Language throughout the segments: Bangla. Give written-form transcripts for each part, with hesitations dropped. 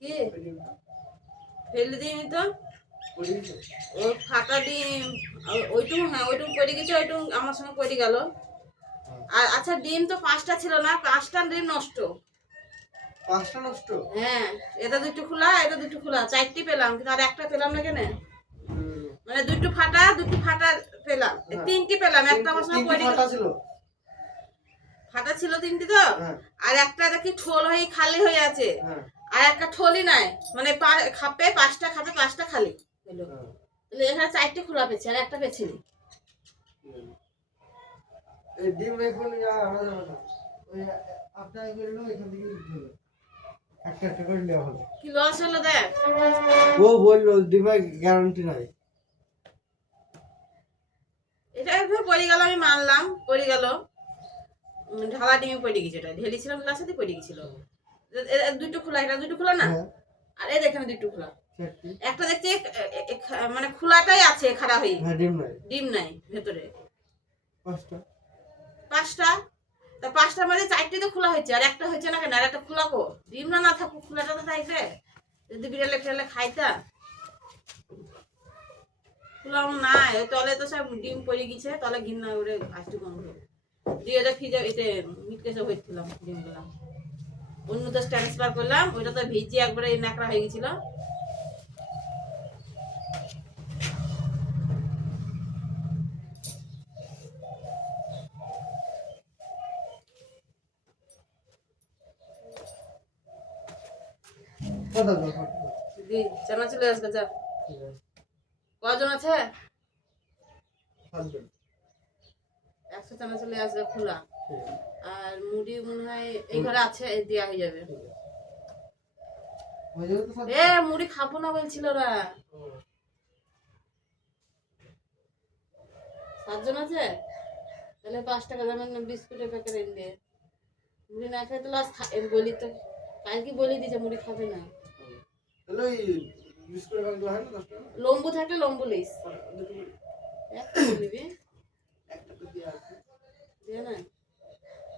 কি ফেলে দিইনি তো। ও ফাটা ডিম ওইটুকু, হ্যাঁ ওইটুকু পড়ে গেছে, ওইটুকু আমার সঙ্গে পড়ে গেল। আর আচ্ছা ডিম তো 5টা ছিল না, 5টা ডিম নষ্ট। 5টা নষ্ট? হ্যাঁ, এটা দুটো খোলা, এটা দুটো খোলা, 4টি পেলাম, কিন্তু আর একটা পেলাম না কেন? মানে দুটো ফাটা পেলাম, 3টি পেলাম, একটা আমার সঙ্গে পড়ে গেল। ফাটা ছিল 3টি তো, আর একটা দেখি ঠোল হয়ে খালি হয়ে আছে, আর একটা ঠোলই নাই, মানে খাপে 5টা খাপে 5টা খালি হলো। তাহলে এখানে 4টি খোলা পেয়েছি, আর একটা পেয়েছিনি। এই ডিম এখন ওই আপনার এগুলো এখান থেকে দিতে হবে, একটা একটা করে নেওয়া হবে। কি লস হলো দেখ। ও বললো ডিমের গ্যারান্টি নাই। এটা একটু পড়ে গেল, আমি মানলাম পড়ে গেল, ঢালা ডিমে পড়ে গেছে, এটা ঢেলেছিলাম গ্লাসে পড়ে গেছিল। দুটো খোলা, এটা দুটো খোলা না, আর এই দেখেন দুটো খোলা। একটা দেখছি মানে খোলাটাই আছে খাড়া হয়ে, ডিম নাই ভেতরে। 5টা তা 5টার মধ্যে 4টি তো খোলা হয়েছে, আর একটা হয়েছে না কেন? আর একটা খোলা কো ডিম না থাকুক, খোলাটা তো থাকবে, যদি বিড়ালে ফিরালে খাইতা। খোলাম নাই, ওই তলে তো সব ডিম পড়ে গেছে, তলে ঘিন্না উড়ে আসতে গন্ধ দিয়ে এটা ফ্রিজে এতে মিটকে সব হয়েছিলাম ডিমগুলো। অন্য তো ট্রান্সফার করলাম, ওইটা তো ভিজে একবারে ন্যাকড়া হয়ে গেছিল। দিদি চানা চলে আসবে, যা। কজন আছে? 100 চানা চলে আসবে খোলা, আর মুড়ি মনে হয় এই ঘরে আছে, দেওয়া হয়ে যাবে। এ মুড়ি খাবো না বলছিল ওরা। 7 জন আছে, তাহলে 5 টাকা দামের বিস্কুটের প্যাকেট এনে দিয়ে মুড়ি না খেয়ে তো লাস্ট বলি তো, কালকে বলি দিছে মুড়ি খাবে না। লম্বু থাকলে লম্বু লিস, একটা বলিবি দিয়ে না,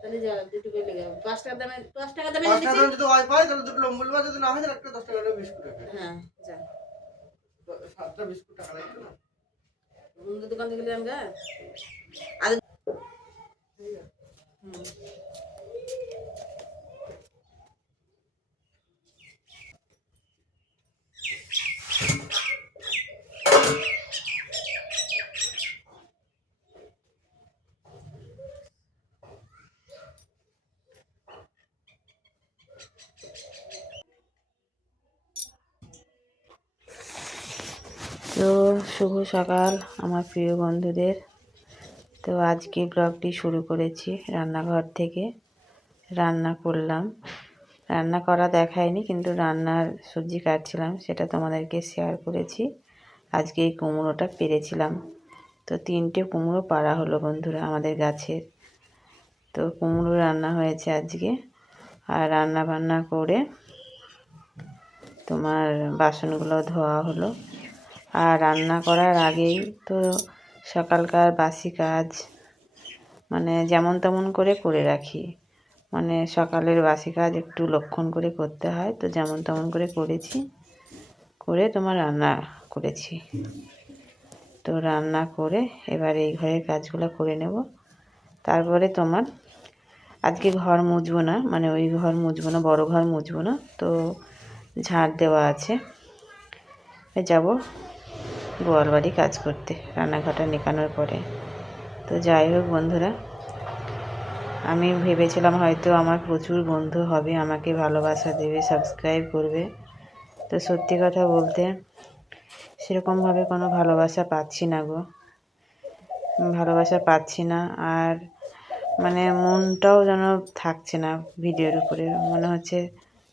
তাহলে যা দুটো করে লেগে 5 টাকা দামে, 5 টাকা দামে দিছি। 5 টাকা যদি হয় পাই তাহলে দুটো লম্বু লবা, যদি না হয় তাহলে একটা 10 টাকা করে বিস্কুট আছে। হ্যাঁ যা, 7টা বিস্কুট টাকা লাগবে না, অন্য দোকান থেকে নিলাম গা। আর তো শুভ সকাল আমার প্রিয় বন্ধুদের। তো আজকে ব্লগটি শুরু করেছি রান্নাঘর থেকে। রান্না করলাম, রান্না করা দেখায়নি, কিন্তু রান্নার সবজি কাটছিলাম, সেটা তোমাদেরকে শেয়ার করেছি। আজকে এই কুমড়োটা পেরেছিলাম, তো 3টে কুমড়ো পাড়া হলো বন্ধুরা আমাদের গাছের। তো কুমড়ো রান্না হয়েছে আজকে, আর রান্না বান্না করে তোমার বাসনগুলো ধোয়া হলো। আর রান্না করার আগেই তো সকালকার বাসি কাজ মানে যেমন তেমন করে রাখি, মানে সকালের বাসি কাজ একটু লক্ষণ করে করতে হয়, তো যেমন তেমন করেছি, করে তোমার রান্না করেছি। তো রান্না করে এবার এই ঘরের কাজগুলো করে নেব। তারপরে তোমার আজকে ঘর মুছবো না, মানে ওই ঘর মুছবো না, বড় ঘর মুছবো না, তো ঝাড় দেওয়া আছে, যাব গোয়াল বাড়ি কাজ করতে রান্নাঘরটা নেকানোর পরে। তো যাই হোক বন্ধুরা, আমি ভেবেছিলাম হয়তো আমার প্রচুর বন্ধু হবে, আমাকে ভালোবাসা দেবে, সাবস্ক্রাইব করবে। তো সত্যি কথা বলতে সেরকমভাবে কোনো ভালোবাসা পাচ্ছি না গো, ভালোবাসা পাচ্ছি না। আর মানে মনটাও যেন থাকছে না ভিডিওর উপরে, মনে হচ্ছে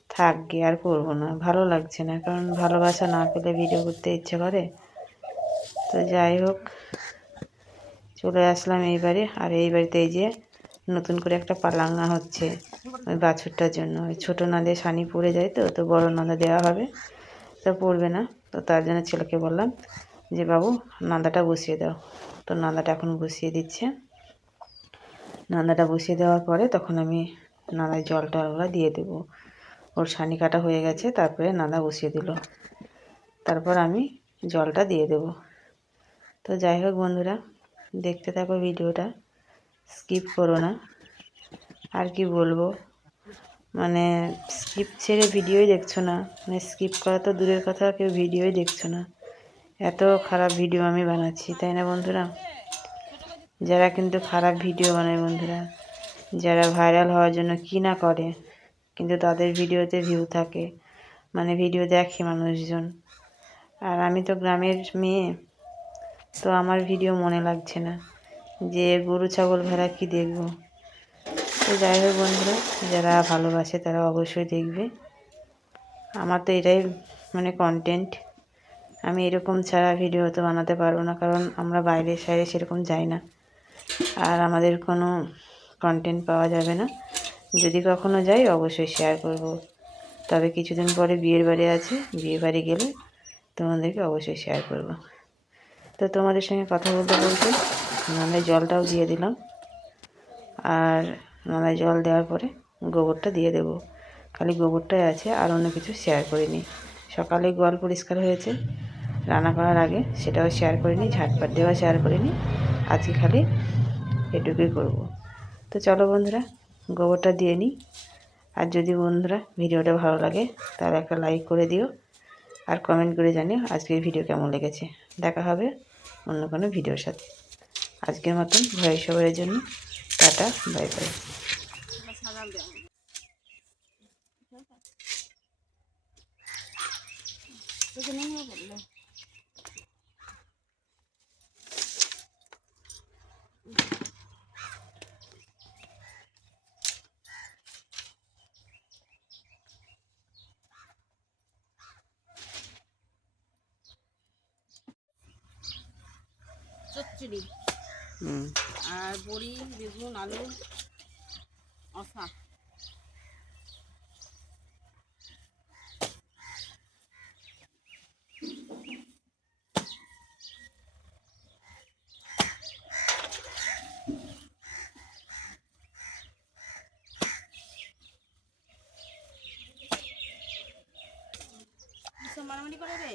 থাক গিয়ে আর করবো না, ভালো লাগছে না, কারণ ভালোবাসা না পেলে ভিডিও করতে ইচ্ছে করে। তো যাই হোক চলে আসলাম এই বাড়ি। আর এই বাড়িতে এই যে নতুন করে একটা পালাঙ্গা হচ্ছে ওই বাছুরটার জন্য, ওই ছোটো নাদে সানি পড়ে যায়, তো তো বড়ো নাদা দেওয়া হবে, তো পড়বে না, তো তার জন্য ছেলেকে বললাম যে বাবু নাদাটা বসিয়ে দাও। তো নাদাটা এখন বসিয়ে দিচ্ছে, নাদাটা বসিয়ে দেওয়ার পরে তখন আমি নাদায় জল টলগুলো দিয়ে দেবো। ওর ছানি কাটা হয়ে গেছে, তারপরে নাদা বসিয়ে দিল। তারপর আমি জলটা দিয়ে দেব। তো যাই হোক বন্ধুরা, দেখতে থাকো ভিডিওটা, স্কিপ করো না। আর কি বলবো, মানে স্কিপ ছেড়ে ভিডিওই দেখছো না, মানে স্কিপ করা তো দূরের কথা, কেউ ভিডিওই দেখছো না। এত খারাপ ভিডিও আমি বানাচ্ছি, তাই না বন্ধুরা? যারা কিন্তু খারাপ ভিডিও বানায় বন্ধুরা, যারা ভাইরাল হওয়ার জন্য কী না করে, কিন্তু তাদের ভিডিওতে ভিউ থাকে, মানে ভিডিও দেখে মানুষজন। আর আমি তো গ্রামের মেয়ে, তো আমার ভিডিও মনে লাগছে না যে গরু ছাগল ভেড়া কী দেখবো। তো যাই হোক বন্ধুরা, যারা ভালোবাসে তারা অবশ্যই দেখবে। আমার তো এটাই মানে কন্টেন্ট। আমি এরকম ছাড়া ভিডিও তো বানাতে পারবো না, কারণ আমরা বাইরে সাইরে সেরকম যাই না, আর আমাদের কোনো কন্টেন্ট পাওয়া যাবে না। যদি কখনো যাই অবশ্যই শেয়ার করব। তবে কিছুদিন পরে বিয়ের বাড়ি আছে, বিয়ে বাড়ি গেলে তোমাদেরকে অবশ্যই শেয়ার করব। তো তোমাদের সঙ্গে কথা বলতে বলতে নালায় জলটাও দিয়ে দিলাম। আর নালায় জল দেওয়ার পরে গোবরটা দিয়ে দেব। খালি গোবরটাই আছে, আর অন্য কিছু শেয়ার করিনি। সকালে গোয়াল পরিষ্কার হয়েছে, রান্না করার আগে সেটাও শেয়ার করিনি, ঝাঁটপাট দেওয়া শেয়ার করিনি। আজকে খালি এটুকুই করব। তো চলো বন্ধুরা, গোবরটা দিয়ে নিই। আর যদি বন্ধুরা ভিডিওটা ভালো লাগে তাহলে একটা লাইক করে দিও, আর কমেন্ট করে জানিও আজকের ভিডিও কেমন লেগেছে। দেখা হবে অন্য কোনো ভিডিওর সাথে। আজকের মতন ভয় সবারের জন্য টাটা, বাই বাই। চচ্চড়ি আর বড়ি, বেগুন, আলু, অসা। কিসব মারামারি করে রে?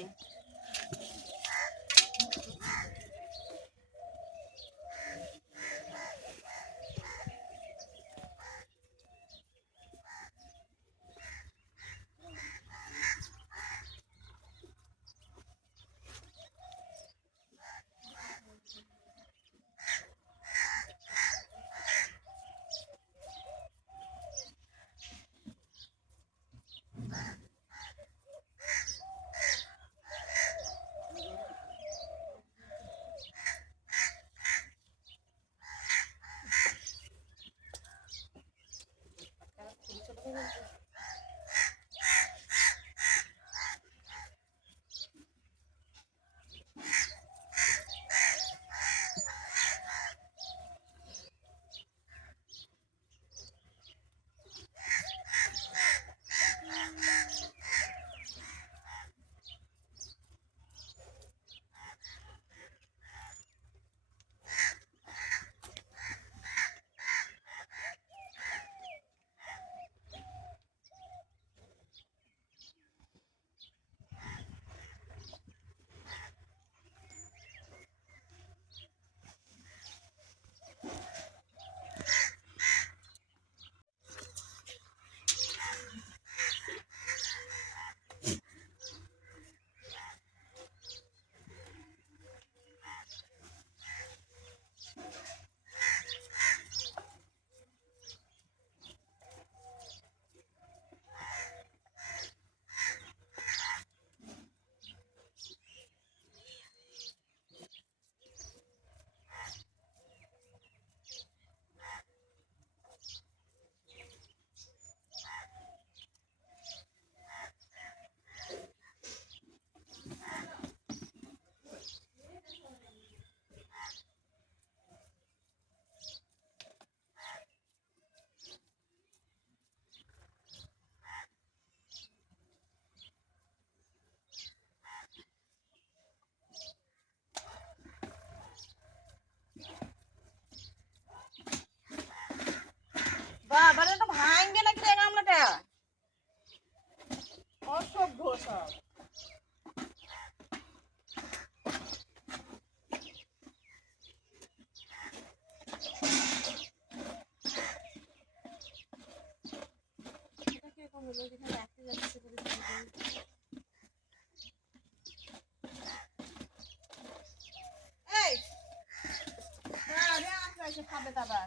বাবা, তো ভাঙবে নাকি রে গামলাটা? হলো যেখানে একটা যাচ্ছে করে এই আরে আসলে খাবে দাদা